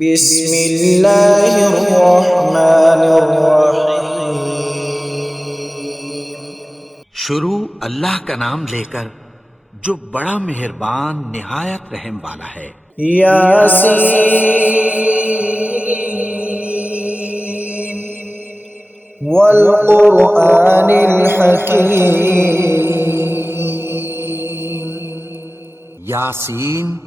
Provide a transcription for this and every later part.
بسم اللہ الرحمن الرحیم۔ شروع اللہ کا نام لے کر جو بڑا مہربان نہایت رحم والا ہے۔ یاسین والقرآن الحکیم۔ یاسین،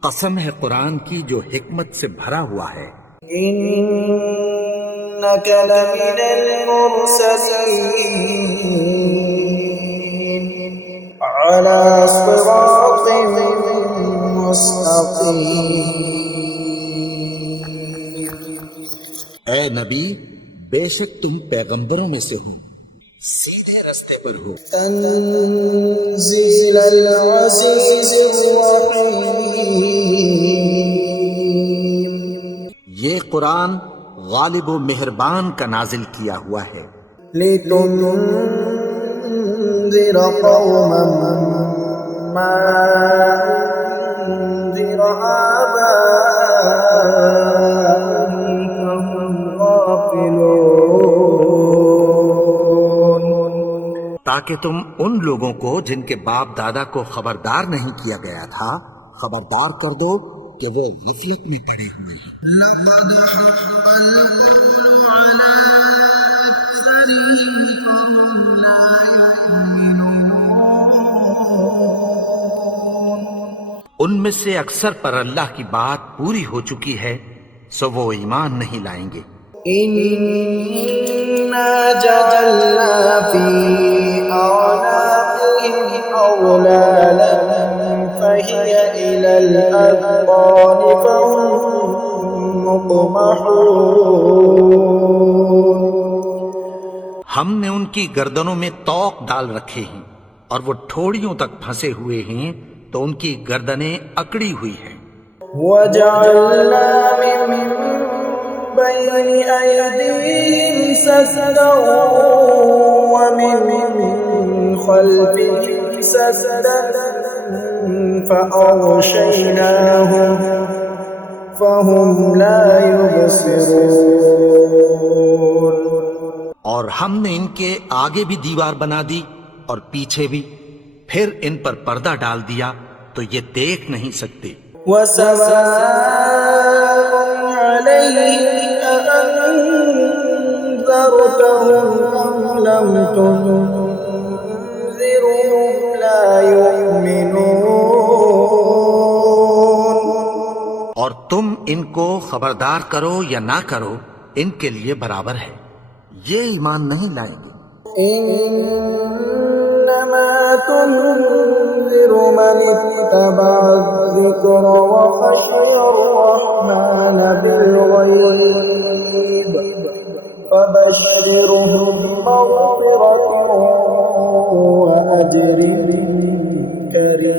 قسم ہے قرآن کی جو حکمت سے بھرا ہوا ہے۔ انک لمن المرسلین علی صراط مستقیم۔ اے نبی، بے شک تم پیغمبروں میں سے ہو، سیدھے رستے پر ہو۔ تنزیل العزیز الرحیم۔ یہ قرآن غالب و مہربان کا نازل کیا ہوا ہے۔ لتنذر قوما ما انذر آباؤهم فهم غافلون۔ تاکہ تم ان لوگوں کو جن کے باپ دادا کو خبردار نہیں کیا گیا تھا خبردار کر دو کہ وہ غفلت میں پڑے ہوئے ہیں۔ لقد حق القول على أكثرهم فهم لا يؤمنون۔ ان میں سے اکثر پر اللہ کی بات پوری ہو چکی ہے، سو وہ ایمان نہیں لائیں گے۔ إنا جعلنا في أعناقهم أغلالا فهي إلى الأذقان فهم مقمحون۔ ہم نے ان کی گردنوں میں طوق ڈال رکھے ہیں اور وہ ٹھوڑیوں تک پھنسے ہوئے ہیں، تو ان کی گردنیں اکڑی ہوئی ہیں۔ وجعلنا من بين أيديهم سدا ومن خلفهم سدا فأغشيناهم فهم لا يبصرون۔ اور ہم نے ان کے آگے بھی دیوار بنا دی اور پیچھے بھی، پھر ان پر پردہ ڈال دیا تو یہ دیکھ نہیں سکتے۔ وسواء عليهم أأنذرتهم أم لم تنذرهم لا يؤمنون۔ اور تم ان کو خبردار کرو یا نہ کرو، ان کے لیے برابر ہے، یہ ایمان نہیں لائیں گے۔ إنما تنذر من اتبع الذكر وخشي الرحمن بالغيب فبشرهم بمغفرة وأجر كريم۔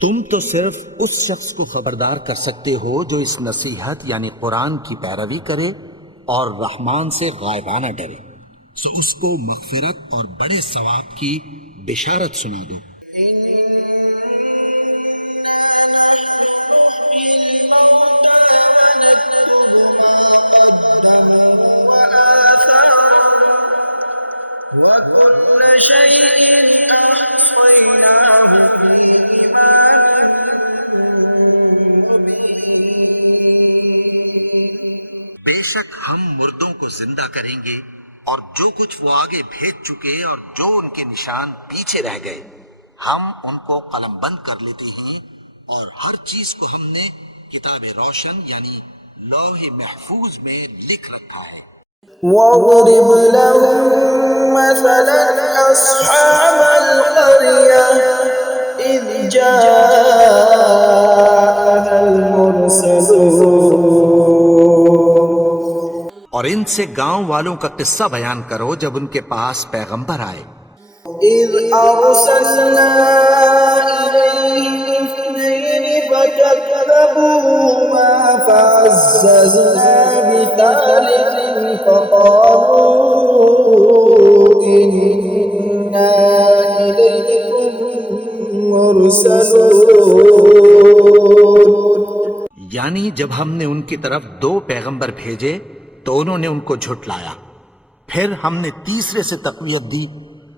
تم تو صرف اس شخص کو خبردار کر سکتے ہو جو اس نصیحت یعنی قرآن کی پیروی کرے اور رحمان سے غائبانہ ڈرے، سو اس کو مغفرت اور بڑے ثواب کی بشارت سنا دو۔ وكل شيء أحصيناه في إمام مبين۔ بے شک ہم مردوں کو زندہ کریں گے اور جو کچھ وہ آگے بھیج چکے اور جو ان کے نشان پیچھے رہ گئے ہم ان کو قلم بند کر لیتے ہیں، اور ہر چیز کو ہم نے کتاب روشن یعنی لوح محفوظ میں لکھ رکھا ہے۔ واضرب لهم مثلا أصحاب القرية إذ جاءها المرسلون۔ اور ان سے گاؤں والوں کا قصہ بیان کرو جب ان کے پاس پیغمبر آئے۔ إذ أرسلنا إليهم اثنين فكذبوهما فعززنا بثالث فقالوا إنا إليكم مرسلون۔ یعنی جب ہم نے ان کی طرف 2 پیغمبر بھیجے تو انہوں نے ان کو جھٹلایا، پھر ہم نے تیسرے سے تقویت دی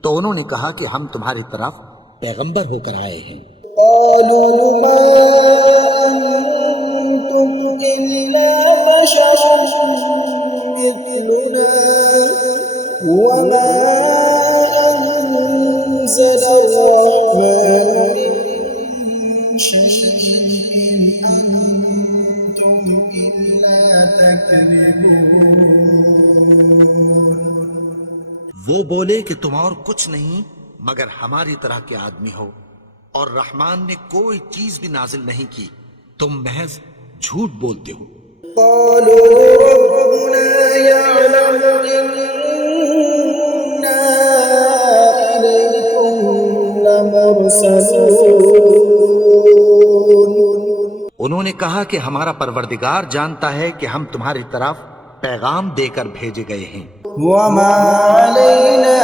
تو انہوں نے کہا کہ ہم تمہاری طرف پیغمبر ہو کر آئے ہیں۔ قالوا ما أنتم إلا بشر مثلنا وما أنزل الرحمن من شيء إن أنتم إلا تكذبون۔ وہ بولے کہ تم اور کچھ نہیں مگر ہماری طرح کے آدمی ہو، اور رحمان نے کوئی چیز بھی نازل نہیں کی، تم محض جھوٹ بولتے ہو۔ قالوا ربنا يعلم إنا إليكم لمرسلون۔ انہوں نے کہا کہ ہمارا پروردگار جانتا ہے کہ ہم تمہاری طرف پیغام دے کر بھیجے گئے ہیں، وما علينا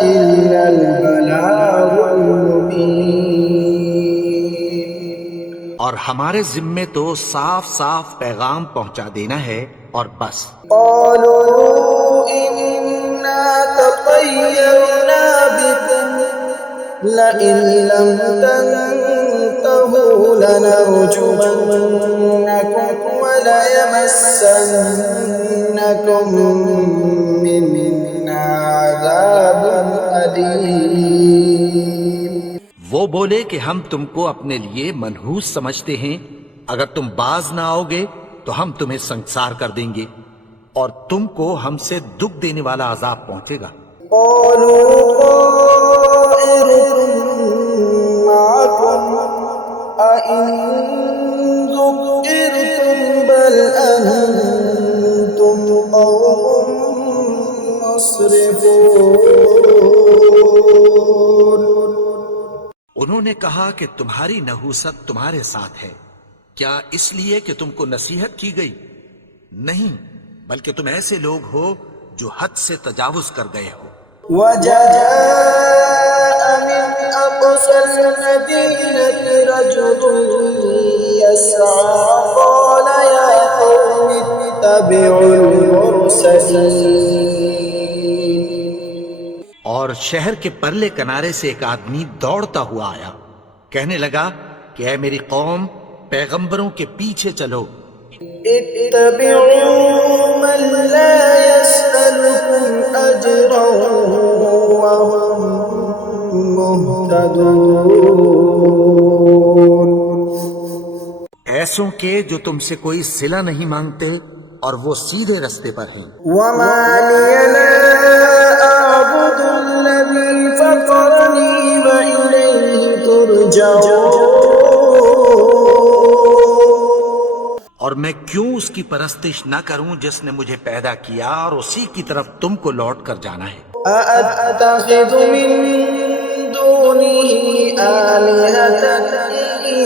إلا البلاغ المبين۔ اور ہمارے ذمے تو صاف صاف پیغام پہنچا دینا ہے اور بس۔ قالوا إنا تطيرنا بكم لئن لم تنتهوا لنرجمنكم وليمسنكم منا عذاب أليم۔ وہ بولے کہ ہم تم کو اپنے لیے منحوس سمجھتے ہیں، اگر تم باز نہ آؤ گے تو ہم تمہیں سنسار کر دیں گے اور تم کو ہم سے دکھ دینے والا عذاب پہنچے گا۔ قالوا طائركم معكم أئن ذكرتم بل أنتم قوم مسرفون۔ انہوں نے کہا کہ تمہاری نحوست تمہارے ساتھ ہے، کیا اس لیے کہ تم کو نصیحت کی گئی؟ نہیں، بلکہ تم ایسے لوگ ہو جو حد سے تجاوز کر گئے ہو۔ وجاء من أقصى المدينة رجل يسعى قال يا قوم اتبعوا المرسلين۔ اور شہر کے پرلے کنارے سے ایک آدمی دوڑتا ہوا آیا، کہنے لگا کہ اے میری قوم، پیغمبروں کے پیچھے چلو۔ اتبعوا من لا يسألكم أجرا وهم مهتدون۔ ایسوں کے جو تم سے کوئی صلہ نہیں مانگتے اور وہ سیدھے رستے پر ہیں۔ وما لي لا أعبد الذي فطرني وإليه ترجعون۔ اور میں کیوں اس کی پرستش نہ کروں جس نے مجھے پیدا کیا اور اسی کی طرف تم کو لوٹ کر جانا ہے۔ أأتخذ من دونه آلهة إن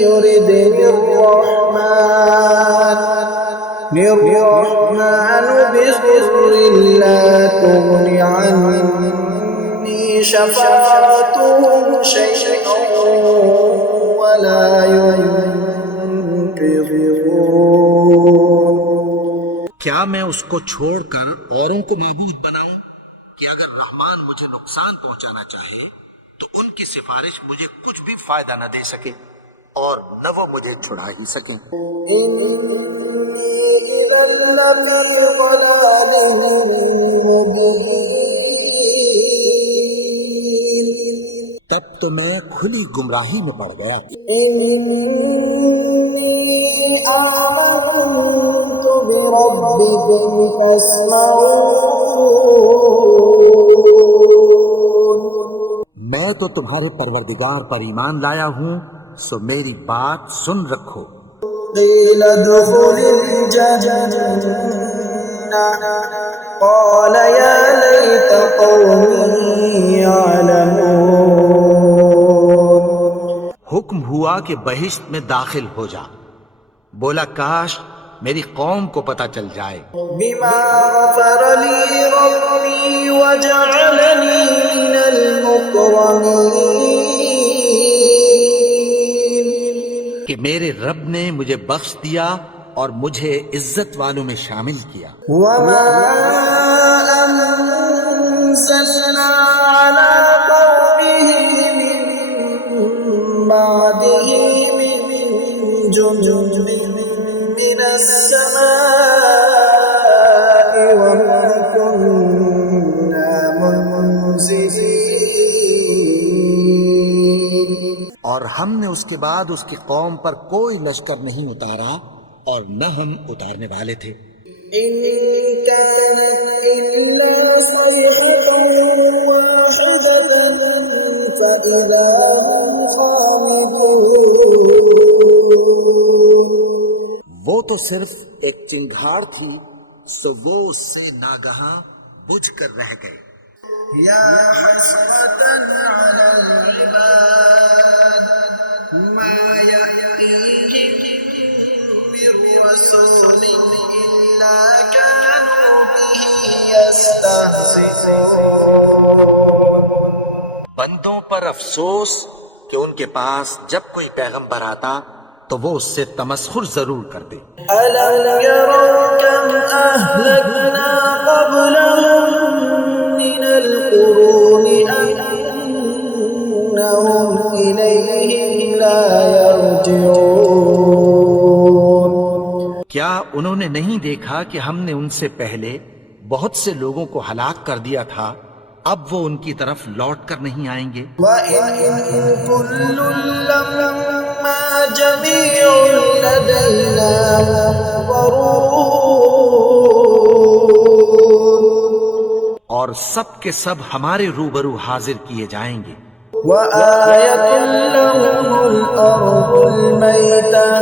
يردني الرحمن بضر لا تغن عني شفاعتهم شيئا ولا ينقذون۔ کیا میں اس کو چھوڑ کر اوروں کو معبود بناؤں کہ اگر رحمان مجھے نقصان پہنچانا چاہے تو ان کی سفارش مجھے کچھ بھی فائدہ نہ دے سکے اور نہ وہ مجھے چھڑا ہی سکیں۔ تب تو میں کھلی گمراہی میں پڑ گیا۔ آمنت بربكم فاسمعون۔ میں تو تمہارے پروردگار پر ایمان لایا ہوں، سو میری بات سن رکھو۔ قيل ادخل الجنة قال يا ليت قومي يعلمون۔ حکم ہوا کہ بہشت میں داخل ہو جا، بولا کاش میری قوم کو پتہ چل جائے۔ بما غفر لي ربي وجعلني من المكرمين۔ کہ میرے رب نے مجھے بخش دیا اور مجھے عزت والوں میں شامل کیا. وما أنزلنا على قومه من بعده من جند من السماء وما كنا منزلين. اور ہم نے اس کے بعد اس کی قوم پر کوئی لشکر نہیں اتارا اور نہ ہم اتارنے والے تھے. إن كانت إلا صيحة واحدة فإذا هم خامدون. وہ تو صرف ایک چنگھاڑ تھی سو وہ اس سے ناگہاں بجھ کر رہ گئے. يا حسرة على العباد ما يأتيهم من رسول إلا كانوا به يستهزئون. بندوں پر افسوس کہ ان کے پاس جب کوئی پیغمبر آتا تو وہ اس سے تمسخر ضرور کرتے. ألم يروا كم أهلكنا قبلهم من القرون أنهم إليهم لا يرجعون. کیا انہوں نے نہیں دیکھا کہ ہم نے ان سے پہلے بہت سے لوگوں کو ہلاک کر دیا تھا، اب وہ ان کی طرف لوٹ کر نہیں آئیں گے؟ وَإِن كُلٌّ لَّمَّا جَمِيعٌ لَّدَيْنَا مُحْضَرُونَ. اور سب کے سب ہمارے روبرو حاضر کیے جائیں گے. وَآيَةٌ لَّهُمُ الْأَرْضُ الْمَيْتَةُ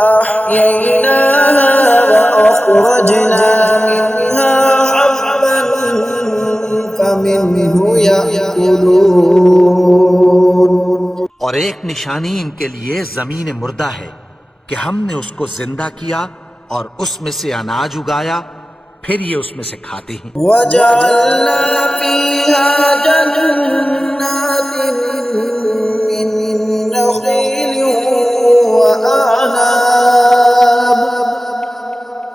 أَحْيَيْنَاهَا وَأَخْرَجْنَا مِنْهَا حَبًّا فَمِنْهُ يَأْكُلُونَ. اور ایک نشانی ان کے لیے زمین مردہ ہے کہ ہم نے اس کو زندہ کیا اور اس میں سے اناج اگایا، پھر یہ اس میں سے کھاتے ہیں. وَجَعَلْنَا فِيهَا جَنَّاتٍ مِّن نَّخِيلٍ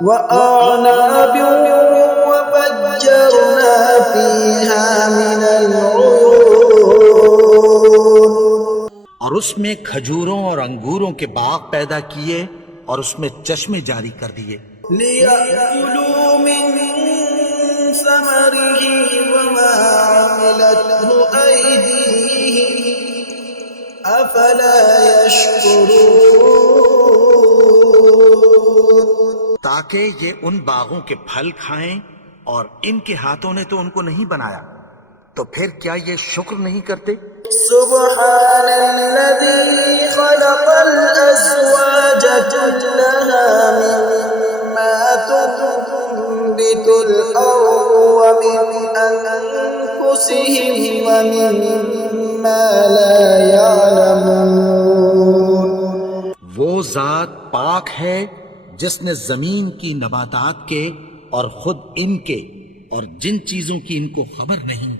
وَأَعْنَابٍ وَفَجَّرْنَا فِيهَا مِنَ الْعُيُونِ. اور اس میں کھجوروں اور انگوروں کے باغ پیدا کیے اور اس میں چشمے جاری کر دیے. لِيَأْكُلُوا مِن ثَمَرِهِ وَمَا عَمِلَتْهُ أَيْدِيهِمْ أَفَلَا يَشْكُرُونَ. تاکہ یہ ان باغوں کے پھل کھائیں اور ان کے ہاتھوں نے تو ان کو نہیں بنایا، تو پھر کیا یہ شکر نہیں کرتے؟ سبحان الذي خلق الأزواج كلها مما تنبت الأرض ومن أنفسهم ومما لا يعلمون. وہ ذات پاک ہے جس نے زمین کی نباتات کے اور خود ان کے اور جن چیزوں کی ان کو خبر نہیں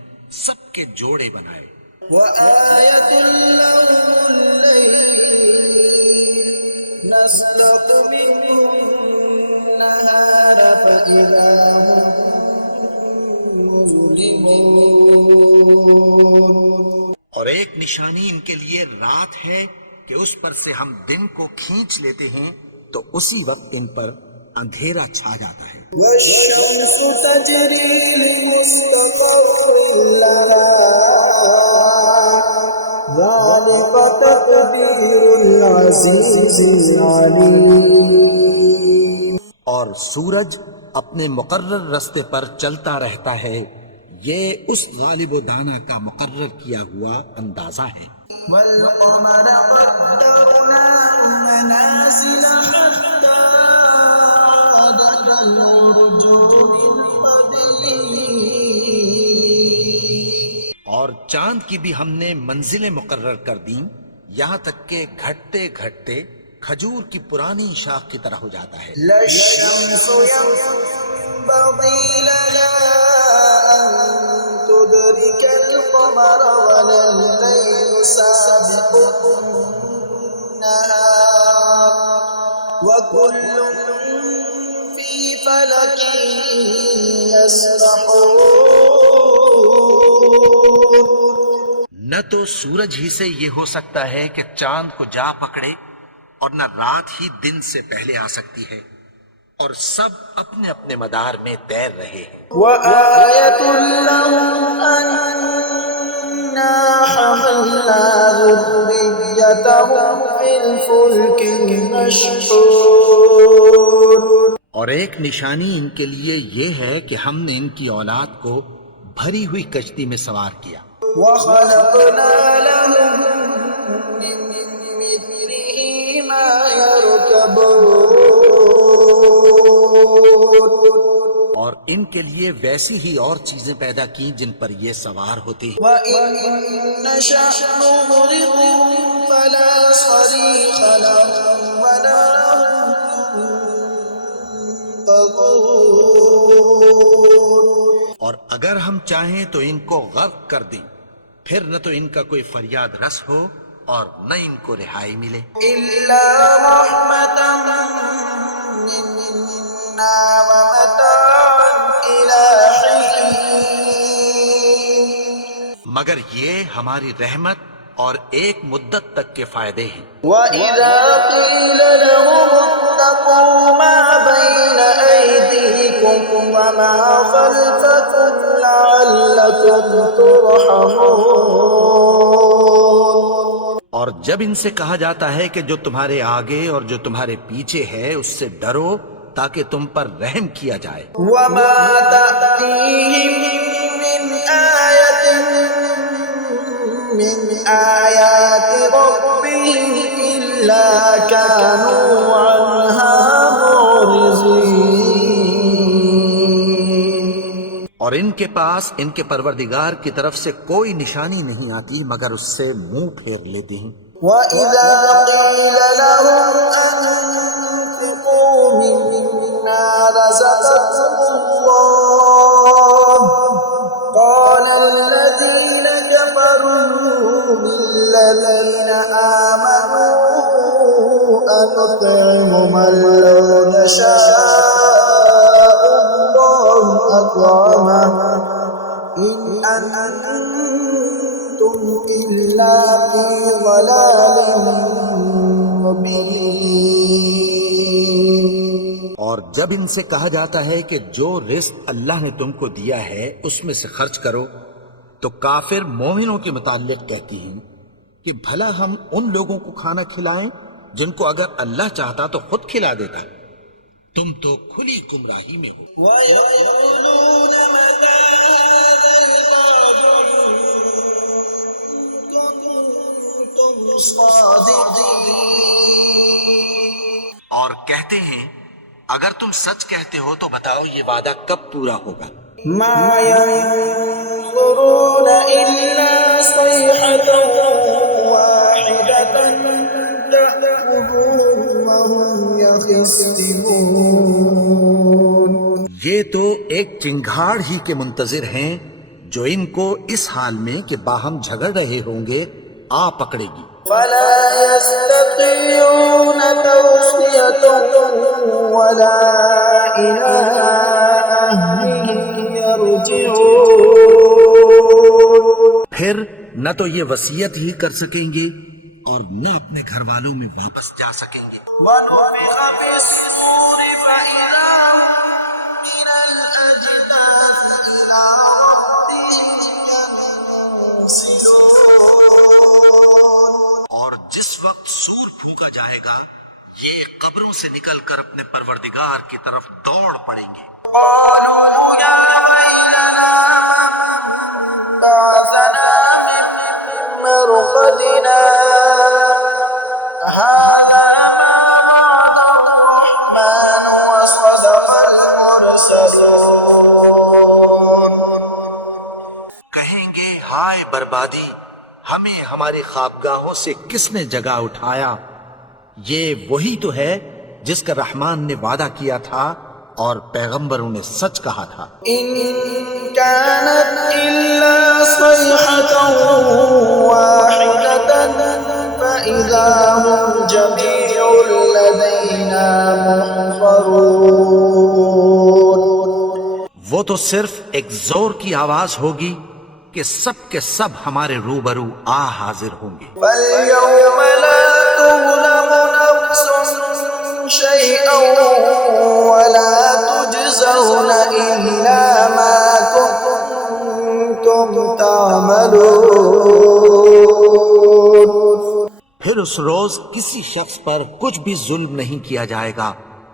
سب کے جوڑے بنائے. وآية لهم الليل نسلق منه النهار فإذا هم مظلمون. اور ایک نشانی ان کے لیے رات ہے کہ اس پر سے ہم دن کو کھینچ لیتے ہیں تو اسی وقت ان پر اندھیرا چھا جاتا ہے. والشمس تجري لمستقر لها ذلك تقدير العزيز العليم. اور سورج اپنے مقرر رستے پر چلتا رہتا ہے، یہ اس غالب و دانا کا مقرر کیا ہوا اندازہ ہے. والقمر قدرناه منازل حتى عاد كالعرجون القديم. اور چاند کی بھی ہم نے منزلیں مقرر کر دیں یہاں تک کہ گھٹتے گھٹتے کھجور کی پرانی شاخ کی طرح ہو جاتا ہے. لا الشمس ينبغي لها أن تدرك القمر ولا الليل سابق النهار وكل في فلك يسبحون. نہ تو سورج ہی سے یہ ہو سکتا ہے کہ چاند کو جا پکڑے، اور نہ رات ہی دن سے پہلے آ سکتی ہے، اور سب اپنے اپنے مدار میں تیر رہے ہیں. وآية لهم أنا حملنا ذريتهم في الفلك المشحون. اور ایک نشانی ان کے لیے یہ ہے کہ ہم نے ان کی اولاد کو بھری ہوئی کشتی میں سوار کیا. وخلقنا لهم من مثله ما يركبون. اور ان کے لیے ویسی ہی اور چیزیں پیدا کی جن پر یہ سوار ہوتے ہیں. وَإِن نَّشَأْ نُغْرِقْهُمْ فَلَا صَرِيخَ لَهُمْ وَلَا هُمْ ينقذون. اور اگر ہم چاہیں تو ان کو غرق کر دیں، پھر نہ تو ان کا کوئی فریاد رس ہو اور نہ ان کو رہائی ملے. إِلَّا رَحْمَةً مِّنَّا وَمَتَاعًا إِلَىٰ حِينٍ. مگر یہ ہماری رحمت اور ایک مدت تک کے فائدے ہیں. وَإِذَا قِيلَ لَهُمُ اتَّقُوا مَا بَيْنَ أَيْدِيكُمْ وَمَا خَلْفَكُمْ لَعَلَّكُمْ تُرْحَمُونَ. اور جب ان سے کہا جاتا ہے کہ جو تمہارے آگے اور جو تمہارے پیچھے ہے اس سے ڈرو تاکہ تم پر رحم کیا جائے. وَمَا تَأْتِيهِم مِّنْ آيَةٍ مِّنْ آيَاتِ رَبِّهِمْ إِلَّا كَانُوا عَنْهَا مُعْرِضِينَ. اور ان کے پاس ان کے پروردگار کی طرف سے کوئی نشانی نہیں آتی مگر اس سے منہ پھیر لیتے ہیں. وَإِذَا قِيلَ لَهُمْ أَنفِقُوا مِمَّا رَزَقَكُمُ اللَّهُ قَالَ الَّذِينَ كَفَرُوا لِلَّذِينَ آمَنُوا أَنُطْعِمُ مَن لَّوْ يَشَاءُ اللَّهُ أَطْعَمَهُ إِنْ أَنتُمْ إِلَّا فِي ضَلَالٍ مُّبِينٍ. اور جب ان سے کہا جاتا ہے کہ جو رزق اللہ نے تم کو دیا ہے اس میں سے خرچ کرو، تو کافر مومنوں کے متعلق کہتی ہیں کہ بھلا ہم ان لوگوں کو کھانا کھلائیں جن کو اگر اللہ چاہتا تو خود کھلا دیتا. تم تو کھلی گمراہی میں ہو. وَيَقُولُونَ مَتَىٰ هَٰذَا الْوَعْدُ إِن كُنتُمْ صَادِقِينَ. اور کہتے ہیں اگر تم سچ کہتے ہو تو بتاؤ یہ وعدہ کب پورا ہوگا. مَا يَنظُرُونَ إِلَّا صَيْحَةً وَاحِدَةً تَأْخُذُهُمْ وَهُمْ يَخِصِّمُونَ. یہ تو ایک چنگھاڑ ہی کے منتظر ہیں جو ان کو اس حال میں کہ باہم جھگڑ رہے ہوں گے آ پکڑے گی. فَلَا يَسْتَطِيعُونَ تَوْصِيَةً وَلَا إِلَىٰ أَهْلِهِمْ يَرْجِعُونَ. پھر نہ تو یہ وصیت ہی کر سکیں گے اور نہ اپنے گھر والوں میں واپس جا سکیں گے. وَنُفِخَ فِي الصُّورِ فَإِذَا هُم مِّنَ الْأَجْدَاثِ إِلَىٰ رَبِّهِمْ يَنسِلُونَ. اور جس وقت سور پھونکا جائے گا یہ قبروں سے نکل کر اپنے پروردگار کی طرف دوڑ پڑیں گے. قَالُوا يَا وَيْلَنَا مَن بَعَثَنَا مِن مَّرْقَدِنَا هَٰذَا مَا وَعَدَ الرَّحْمَٰنُ وَصَدَقَ الْمُرْسَلُونَ. کہیں گے ہائے بربادی، ہمیں ہماری خوابگاہوں سے کس نے جگا اٹھایا. یہ وہی تو ہے جس کا رحمان نے وعدہ کیا تھا اور پیغمبروں نے سچ کہا تھا. إِن كَانَتْ إِلَّا صَيْحَةً وَاحِدَةً فإذا هم جميع لدينا محضرون. وہ تو صرف ایک زور کی آواز ہوگی کہ سب کے سب ہمارے روبرو حاضر ہوں گے. فاليوم لا تظلم نفس شيئا ولا تجزون إلا ما كنتم تعملون. پھر اس روز کسی شخص پر کچھ بھی ظلم نہیں کیا جائے گا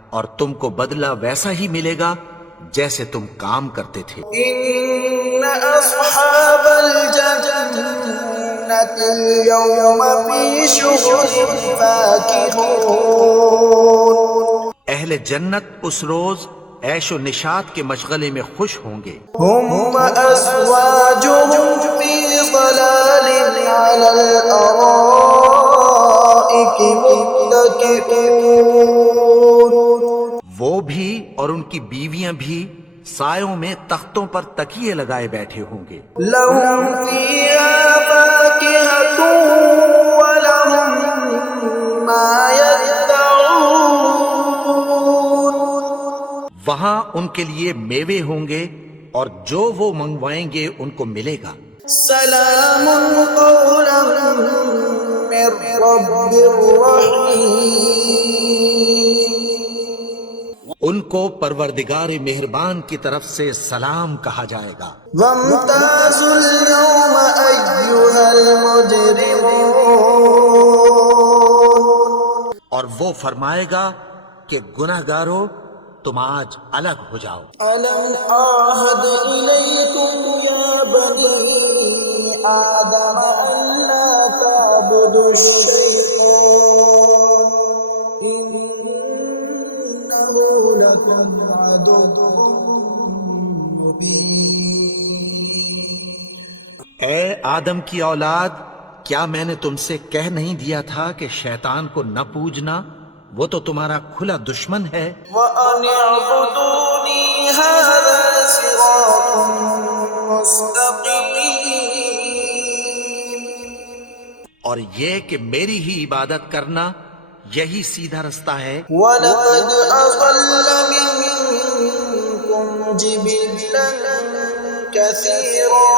اور تم کو بدلہ ویسا ہی ملے گا جیسے تم کام کرتے تھے. إن أصحاب الجنة اليوم في شغل فاكهون. اہل جنت اس روز عیش و نشاط کے مشغلے میں خوش ہوں گے. هم وأزواجهم في ظلال على الأرائك متكئون. وہ بھی اور ان کی بیویاں بھی سایوں میں تختوں پر تکیے لگائے بیٹھے ہوں گے. لهم فيها فاكهة ولهم ما يدعون. وہاں ان کے لیے میوے ہوں گے اور جو وہ منگوائیں گے ان کو ملے گا. سلام قولا من رب رحیم. ان کو پروردگار مہربان کی طرف سے سلام کہا جائے گا. وامتازوا اليوم أيها المجرمون. اور وہ فرمائے گا کہ گناہگارو تم آج الگ ہو جاؤ. ألم أعهد إليكم يا بني آدم ألا تعبدوا الشيطان إنه لكم عدو مبين. اے آدم کی اولاد، کیا میں نے تم سے کہہ نہیں دیا تھا کہ شیطان کو نہ پوجنا؟ وہ تو تمہارا کھلا دشمن ہے. وَأَنِ اعْبُدُونِي هَذَا صِرَاطٌ مُسْتَقِيمٌ. اور یہ کہ میری ہی عبادت کرنا یہی سیدھا رستہ ہے. وَلَقَدْ أَضَلَّ مِنكُمْ جِبِلًّا كَثِيرًا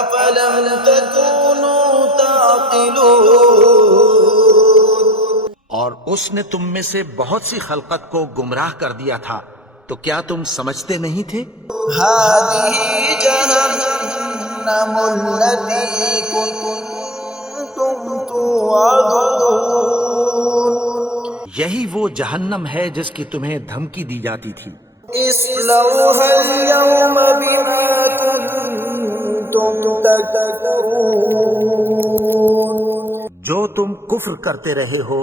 أَفَلَمْ تَكُونُوا تَعْقِلُونَ. اور اس نے تم میں سے بہت سی خلقت کو گمراہ کر دیا تھا، تو کیا تم سمجھتے نہیں تھے؟ هَذِهِ جَهَنَّمُ الَّتِي كُنتُمْ تُوعَدُونَ. یہی وہ جہنم ہے جس کی تمہیں دھمکی دی جاتی تھی. اصلوها اليوم بما كنتم تكفرون. جو تم کفر کرتے رہے ہو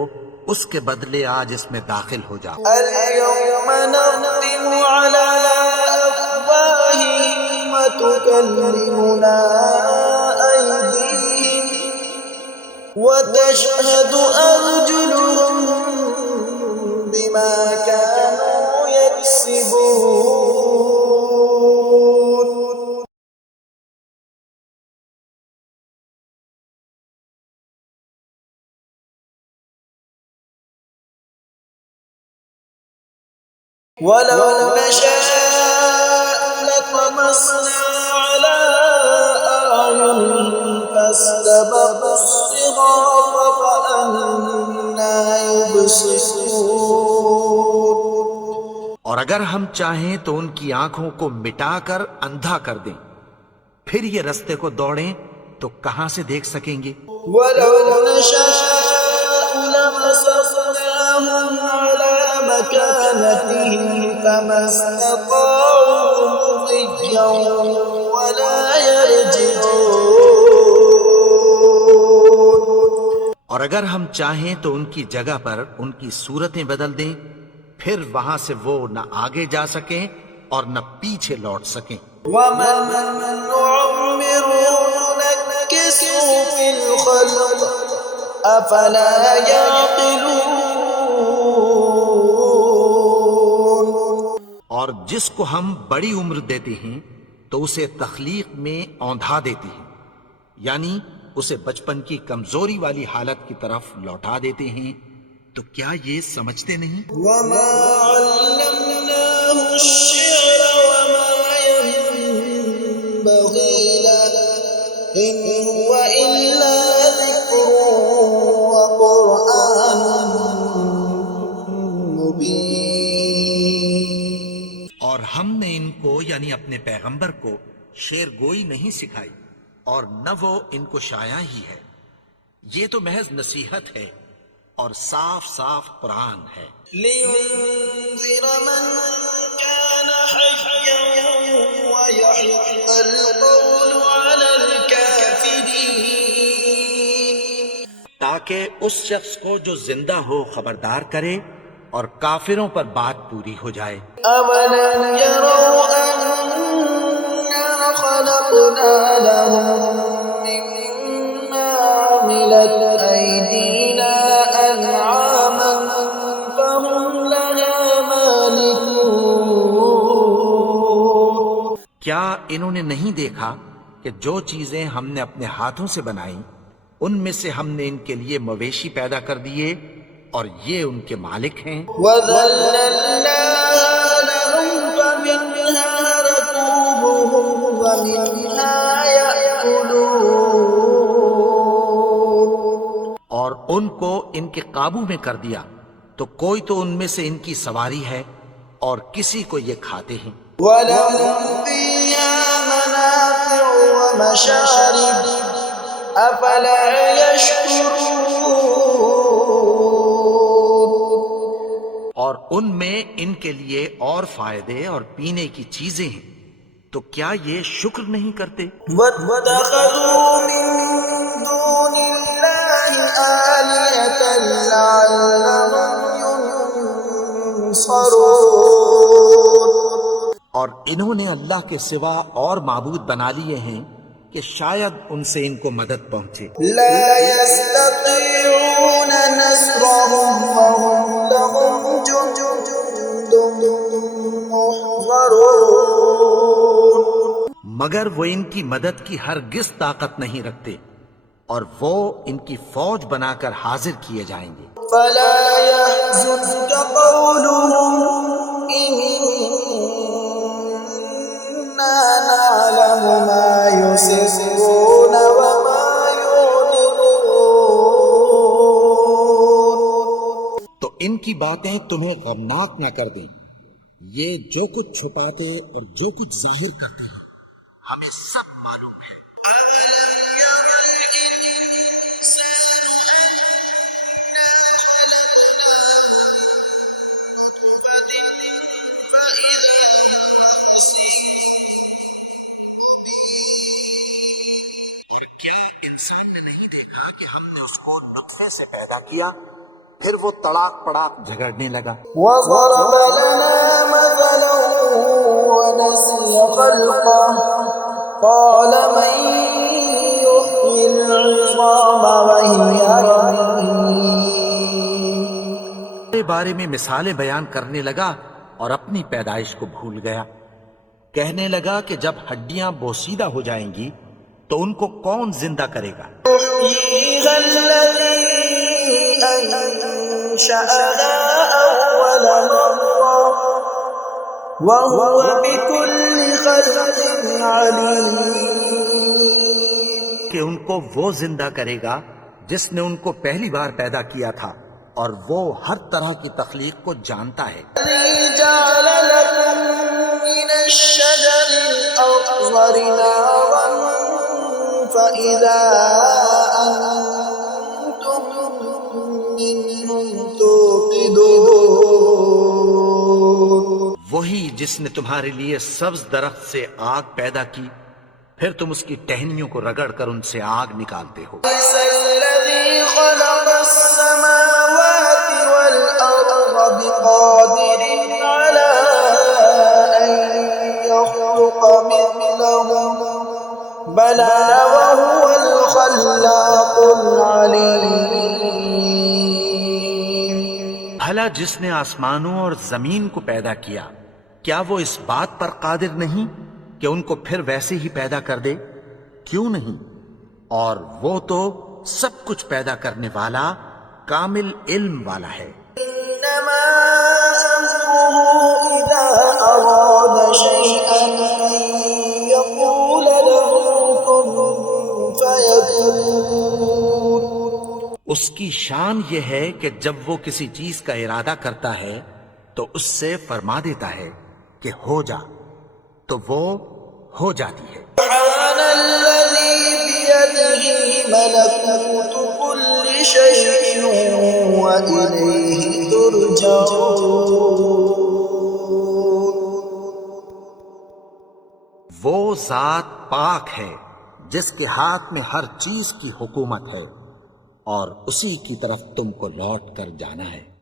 اس کے بدلے آج اس میں داخل ہو جاؤ. اليوم نختم على أفواههم وتكلمنا أيديهم وتشهد أرجلهم بما كانوا يكسبون. ولو نشاء لطمسنا على أعينهم فاستبقوا الصراط فأنى يبصرون. اور اگر ہم چاہیں تو ان کی آنکھوں کو مٹا کر اندھا کر دیں، پھر یہ رستے کو دوڑیں تو کہاں سے دیکھ سکیں گے. ولو نشاء لمسخناهم على مكانتهم فما استطاعوا مضيا ولا يرجعون. اور اگر ہم چاہیں تو ان کی جگہ پر ان کی صورتیں بدل دیں، پھر وہاں سے وہ نہ آگے جا سکیں اور نہ پیچھے لوٹ سکیں. ومن نعمره ننكسه في الخلق أفلا يعقلون. اور جس کو ہم بڑی عمر دیتے ہیں تو اسے تخلیق میں اوندھا دیتے ہیں، یعنی اسے بچپن کی کمزوری والی حالت کی طرف لوٹا دیتے ہیں، تو کیا یہ سمجھتے نہیں؟ وما علمناه الشعر وما ينبغي له إن هو إلا ذكر وقرآن مبين. اور ہم نے ان کو یعنی اپنے پیغمبر کو شعر گوئی نہیں سکھائی، اور نہ وہ ان کو شاعر ہی ہے، یہ تو محض نصیحت ہے اور صاف صاف قرآن ہے۔ لينذر من كان حيا ويحق القول على الكافرين. تاکہ اس شخص کو جو زندہ ہو خبردار کرے اور کافروں پر بات پوری ہو جائے۔ أولم يروا أنا خلقنا لهم مما عملت أيدينا أنعاما فهم لها مالكون. کیا انہوں نے نہیں دیکھا کہ جو چیزیں ہم نے اپنے ہاتھوں سے بنائیں ان میں سے ہم نے ان کے لیے مویشی پیدا کر دیے اور یہ ان کے مالک ہیں۔ وَذَلَّلْنَاهَا لَهُمْ فَمِنْهَا رَكُوبُهُمْ وَمِنْهَا يَأْكُلُونَ. اور ان کو ان کے قابو میں کر دیا تو کوئی تو ان میں سے ان کی سواری ہے اور کسی کو یہ کھاتے ہیں۔ وَلَهُمْ فِيهَا مَنَافِعُ وَمَشَارِبُ أَفَلَا يَشْكُرُونَ. اور ان میں ان کے لیے اور فائدے اور پینے کی چیزیں ہیں، تو کیا یہ شکر نہیں کرتے؟ وَاتَّخَذُوا مِن دُونِ اللَّهِ آلِهَةً لَعَلَّهُمْ يُنصَرُونَ. اور انہوں نے اللہ کے سوا اور معبود بنا لیے ہیں کہ شاید ان سے ان کو مدد پہنچے۔ لا يستطيعون نصرهم وهم لهم جند محضرون. مگر وہ ان کی مدد کی ہرگز طاقت نہیں رکھتے اور وہ ان کی فوج بنا کر حاضر کیے جائیں گے۔ فلا يحزنك قولهم إنا نعلم ما يسرون وما يعلنون. تو ان کی باتیں تمہیں غمناک نہ کر دیں، یہ جو کچھ چھپاتے اور جو کچھ ظاہر کرتے ہیں ہمیں سب معلوم ہے۔ کیا انسان نے نہیں دیکھا کہ ہم نے اس کو نطفے سے پیدا کیا، پھر وہ تڑاک پڑاک جھگڑنے لگا۔ وضرب لنا مثلا ونسي خلقه قال من يحيي العظام وهي رميم. کے بارے میں مثالیں بیان کرنے لگا اور اپنی پیدائش کو بھول گیا۔ کہنے لگا کہ جب ہڈیاں بوسیدہ ہو جائیں گی تو ان کو کون زندہ کرے گا؟ يحييها الذي أنشأها أول مرة وهو بكل خلق عليم. کہ ان کو وہ زندہ کرے گا جس نے ان کو پہلی بار پیدا کیا تھا اور وہ ہر طرح کی تخلیق کو جانتا ہے۔ الذي جعل لكم من الشجر الأخضر نارا فإذا أنتم منه توقدون. وہی جس نے تمہارے لیے سبز درخت سے آگ پیدا کی، پھر تم اس کی ٹہنیوں کو رگڑ کر ان سے آگ نکالتے ہو۔ ليس الذي خلق السماوات والأرض بقادر على أن يخلق مثلهم بلى وهو الخلاق العليم. بھلا جس نے آسمانوں اور زمین کو پیدا کیا، کیا وہ اس بات پر قادر نہیں کہ ان کو پھر ویسے ہی پیدا کر دے؟ کیوں نہیں؟ اور وہ تو سب کچھ پیدا کرنے والا کامل علم والا ہے۔ إنما أمره إذا أراد شيئا أن يقول له كن فيكون۔ اس کی شان یہ ہے کہ جب وہ کسی چیز کا ارادہ کرتا ہے تو اس سے فرما دیتا ہے کہ ہو جا، تو وہ ہو جاتی ہے۔ سبحان الذي بيده ملكوت كل شيء وإليه ترجعون۔ وہ ذات پاک ہے جس کے ہاتھ میں ہر چیز کی حکومت ہے اور اسی کی طرف تم کو لوٹ کر جانا ہے۔